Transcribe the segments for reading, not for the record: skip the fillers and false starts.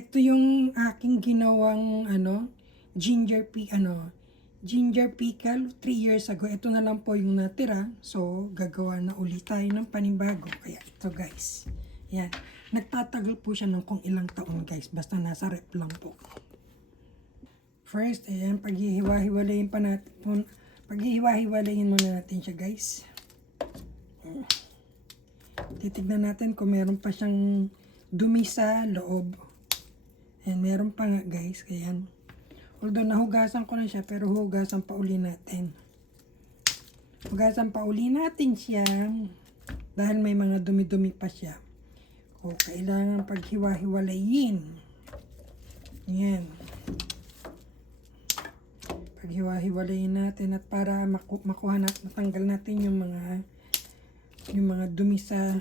Ito yung aking ginawang ginger pickle 3 years ago. Ito na lang po yung natira. So, gagawa na ulit tayo ng panibago. Kaya ito guys. Yan. Nagtatagal po siya ng kung ilang taon guys. Basta nasa rep lang po. First, ayan, paghihiwa-hiwalayin muna natin siya guys. Titignan natin kung meron pa siyang dumi sa loob. Ayan, meron pa nga guys. Kaya, although nahugasan ko na siya, pero hugasan pa uli natin. Hugasan pa uli natin siya. Dahil may mga dumi-dumi pa siya. O, kailangan paghiwa-hiwalayin. Ayan. Paghiwa-hiwalayin natin at para makuha natin, matanggal natin yung mga dumi sa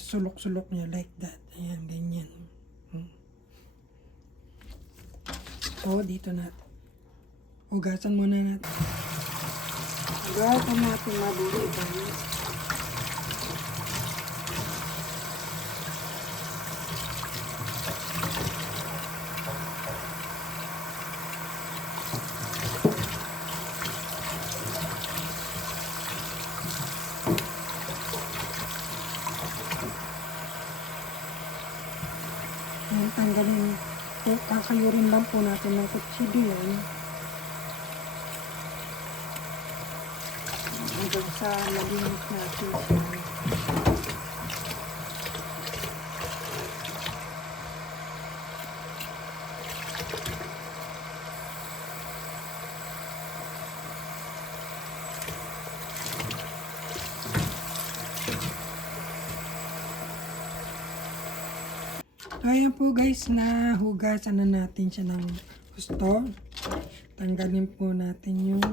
sulok-sulok niya like that. Ayan, ganyan. So, dito natin. Hugasan muna natin. Hugasan natin mabuti. Ayan, tanggalin. Kakayurin lang po natin ng kutsilyo yan. Hanggang sa malinis natin siya. So, ayan po guys, nahugasan na natin siya ng gusto. Tanggalin po natin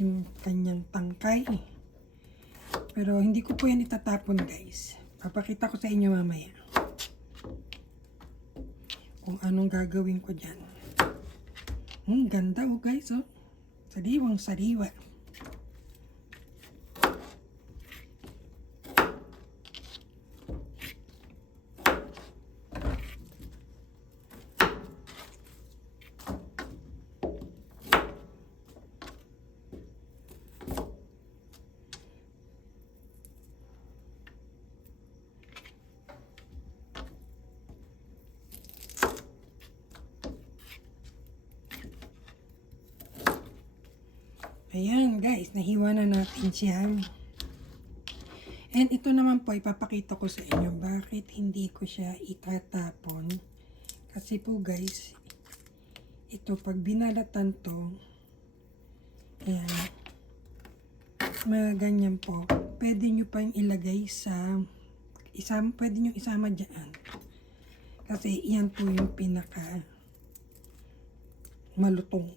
yung kanyang tangkay. Pero hindi ko po yan itatapon guys. Papakita ko sa inyo mamaya kung anong gagawin ko dyan. Ganda oh guys oh. Sariwang sariwa. Ayan guys, nahiwa na natin siya. And ito naman po, ipapakita ko sa inyo bakit hindi ko siya itatapon. Kasi po guys, ito pag binalatan to, ayan, mga ganyan po, pwede nyo pa yung ilagay pwede nyo isama dyan. Kasi yan po yung pinaka malutong.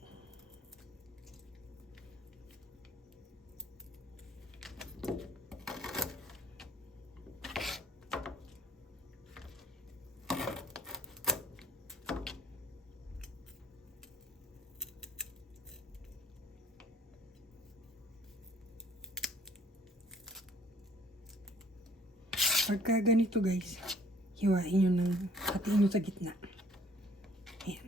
Pagka ganito guys, hiwain nyo hatiin nyo sa gitna. Ayan.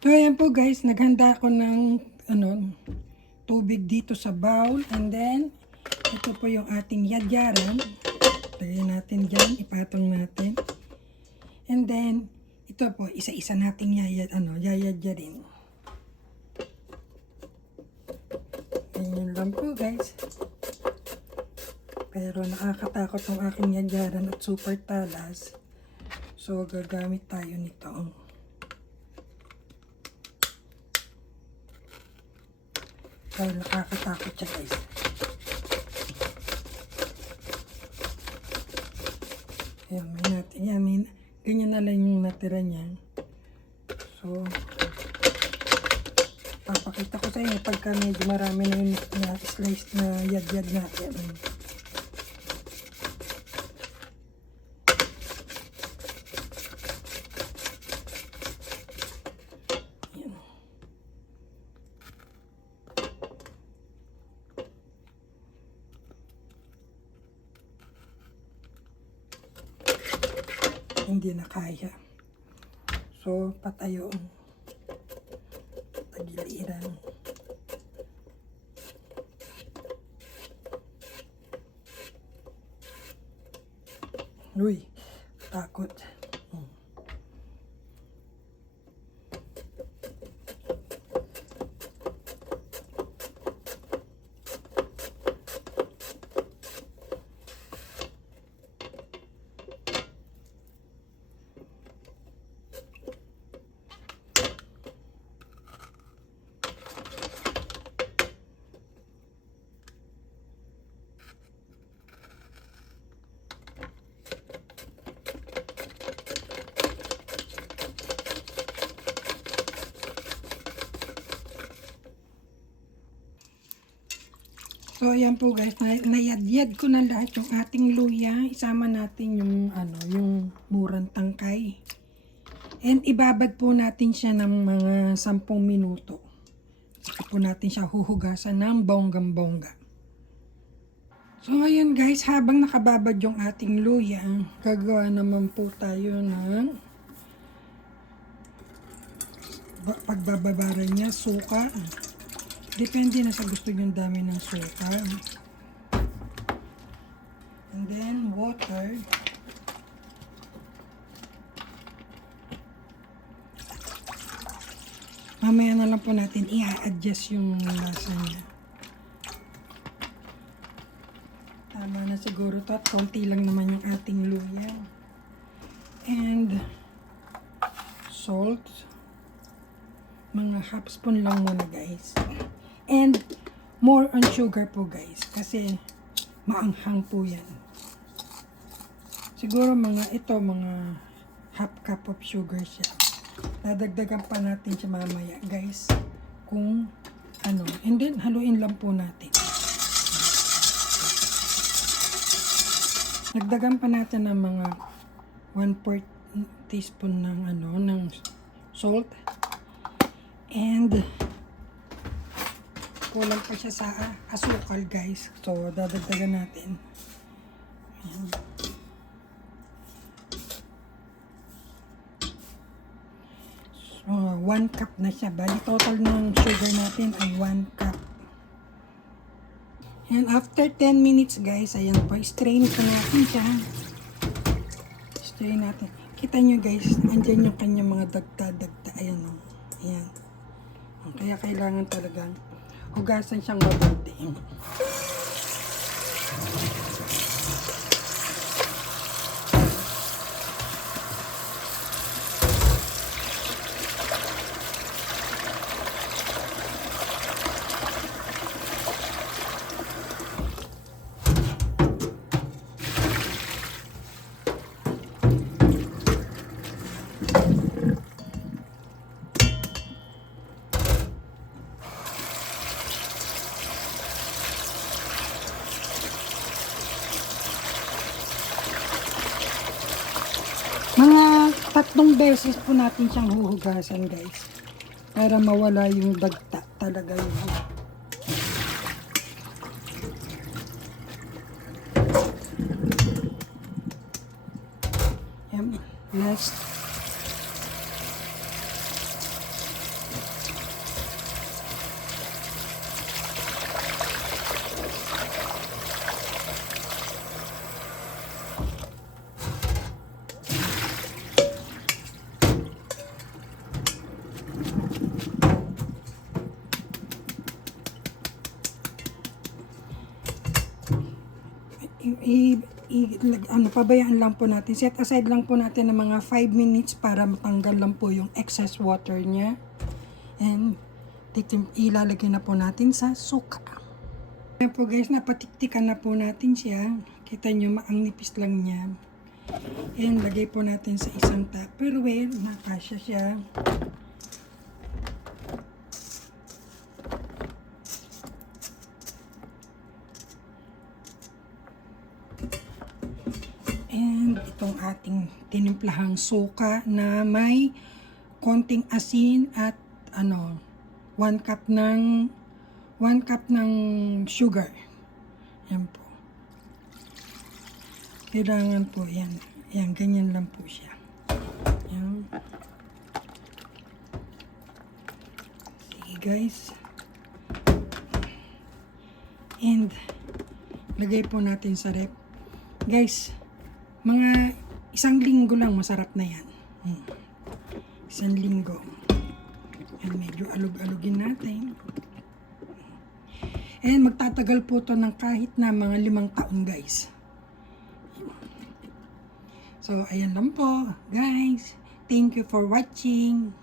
So ayan po guys, naghanda ako ng tubig dito sa bowl. And then, ito po yung ating yadyaran. Lagyan natin dyan, ipatong natin. And then, ito po, isa-isa nating yayadyarin. Ganyan lang po guys. Pero nakakatakot ang aking yadyaran at super talas. So, gagamit tayo nito. Dahil nakakatakot siya guys. Ayan, may natin. Yan, ganyan na lang yung natira niya. So, papakita ko sa inyo pagka medyo marami na yung na-slice na yad-yad natin. Ayan. hindi na kaya. So, patayo. Tagiliran. Uy, takot. So, ayan po guys, nayadyad ko na lahat yung ating luya. Isama natin yung, yung murang tangkay. And ibabad po natin siya ng mga 10 minuto. Saka po natin siya huhugasan ng bonggang-bongga. So, ngayon guys, habang nakababad yung ating luya, gagawa naman po tayo ng pagbababaran niya, suka. Depende na sa gusto yung dami ng suka. And then, water. Mamaya na lang po natin i-adjust yung lasa niya. Tama na siguro to at konti lang naman yung ating luya. And, salt. Mga half spoon lang muna guys. And more on sugar po guys kasi maanghang po yan. Siguro mga half cup of sugar siya. Dadagdagan pa natin siya mamaya guys kung ano. And then haluin lang po natin. Dagdagan pa natin ng mga 1/4 teaspoon ng salt. And kulang pa siya sa asukal guys. So, dadagdagan natin. Ayan. So, 1 cup na siya. Bali, total ng sugar natin ay 1 cup. And after 10 minutes guys, ayan po, strain pa natin siya. Strain natin. Kita nyo guys, andyan yung kanyang mga dagta-dagta. Ayan o. Ayan. Kaya kailangan talagang hugasan siyang mabuti. Mga 3 beses po natin siyang huhugasan guys. Para mawala yung dagta talaga yun. Yan. Last. Pabayaan lang po natin. Set aside lang po natin ng mga 5 minutes para matanggal lang po yung excess water niya. And ilalagay na po natin sa suka. Ayan po guys, napatiktikan na po natin siya. Kita nyo, ang nipis lang niya. And lagay po natin sa isang Tupperware. Nakasya siya. And itong ating tinimplahang suka na may konting asin at 1 cup ng sugar. Yan po. Kailangan po yan. Yan, ganyan lang po siya. Yan. Sige guys. And lagay po natin sa rep. Guys, mga 1 linggo lang masarap na yan. 1 linggo. And medyo alog-alogin natin. And magtatagal po to ng kahit na mga 5 taon guys. So, ayan lang po guys. Thank you for watching.